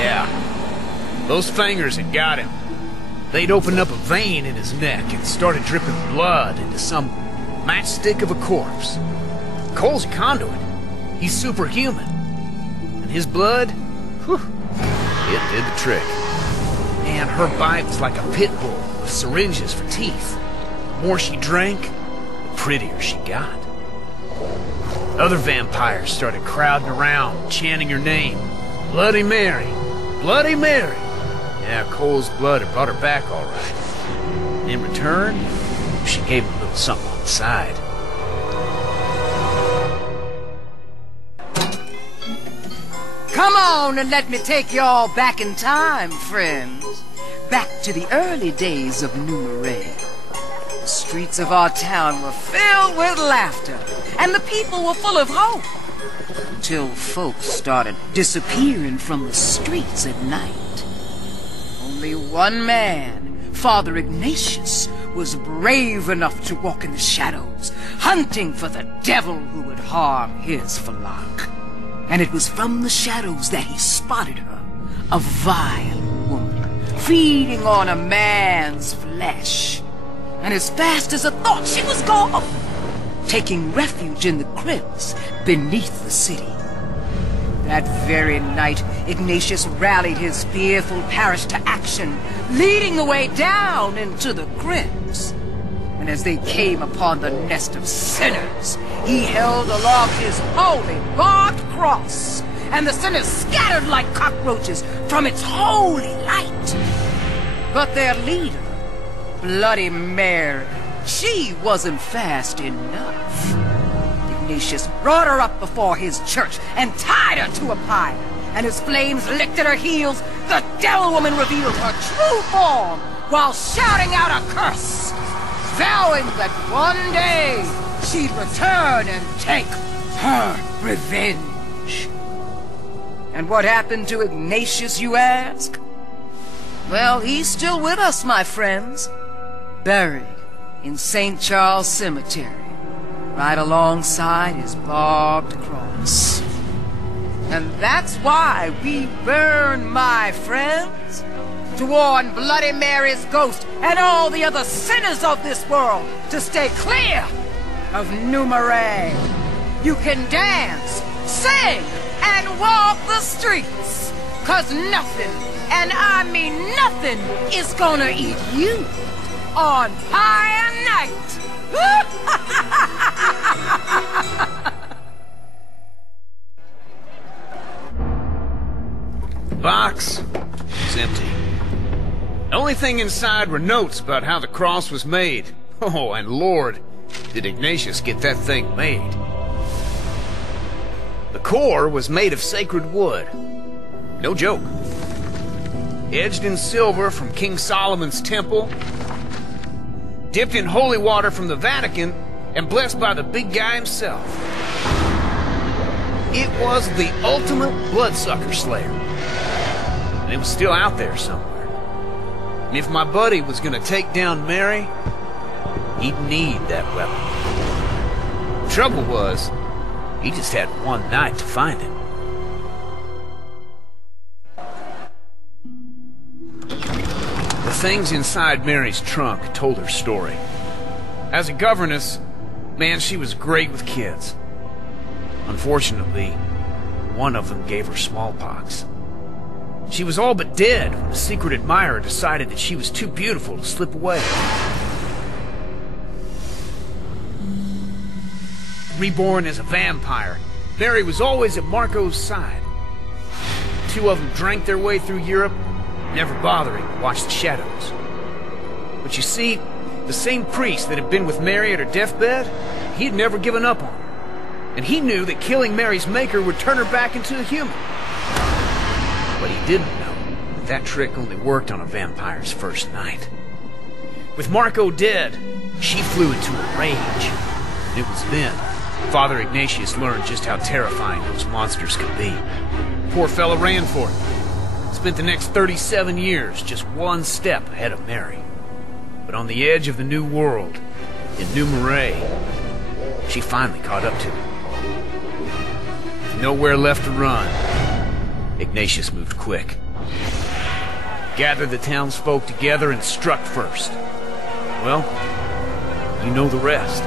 Yeah, those fingers had got him. They'd opened up a vein in his neck and started dripping blood into some matchstick of a corpse. Cole's a conduit. He's superhuman. And his blood, whew, it did the trick. Man, her bite was like a pit bull with syringes for teeth. The more she drank, the prettier she got. Other vampires started crowding around, chanting her name. Bloody Mary! Bloody Mary! Yeah, Cole's blood had brought her back all right. In return, she gave him a little something on the side. Come on and let me take y'all back in time, friends. Back to the early days of New Marais. The streets of our town were filled with laughter, and the people were full of hope. Until folks started disappearing from the streets at night. Only one man, Father Ignatius, was brave enough to walk in the shadows, hunting for the devil who would harm his flock. And it was from the shadows that he spotted her, a vile woman, feeding on a man's flesh. And as fast as a thought, she was gone, taking refuge in the crypts beneath the city. That very night, Ignatius rallied his fearful parish to action, leading the way down into the crypts. And as they came upon the nest of sinners, he held aloft his holy barbed cross, and the sinners scattered like cockroaches from its holy light. But their leader, Bloody Mary, she wasn't fast enough. Ignatius brought her up before his church and tied her to a pile. And as flames licked at her heels, the devil woman revealed her true form while shouting out a curse, vowing that one day she'd return and take her revenge. And what happened to Ignatius, you ask? Well, he's still with us, my friends, buried in St. Charles Cemetery, right alongside his barbed cross. And that's why we burn, my friends, to warn Bloody Mary's ghost and all the other sinners of this world to stay clear of New Marais. You can dance, sing, and walk the streets, 'cause nothing, and I mean nothing, is gonna eat you on Fire Night. The box was empty. The only thing inside were notes about how the cross was made. Oh, and Lord, did Ignatius get that thing made. The core was made of sacred wood. No joke. Edged in silver from King Solomon's temple, dipped in holy water from the Vatican, and blessed by the big guy himself. It was the ultimate bloodsucker slayer. And it was still out there somewhere. And if my buddy was gonna take down Mary, he'd need that weapon. The trouble was, he just had one night to find it. The things inside Mary's trunk told her story. As a governess, man, she was great with kids. Unfortunately, one of them gave her smallpox. She was all but dead when a secret admirer decided that she was too beautiful to slip away. Reborn as a vampire, Mary was always at Marco's side. The two of them drank their way through Europe, never bothering to watch the shadows. But you see, the same priest that had been with Mary at her deathbed, he had never given up on her. And he knew that killing Mary's maker would turn her back into a human. But he didn't know that that trick only worked on a vampire's first night. With Marco dead, she flew into a rage. And it was then Father Ignatius learned just how terrifying those monsters could be. Poor fella ran for it. Spent the next 37 years just one step ahead of Mary. But on the edge of the new world, in New Marais, she finally caught up to him. With nowhere left to run, Ignatius moved quick. gathered the townsfolk together and struck first. Well, you know the rest.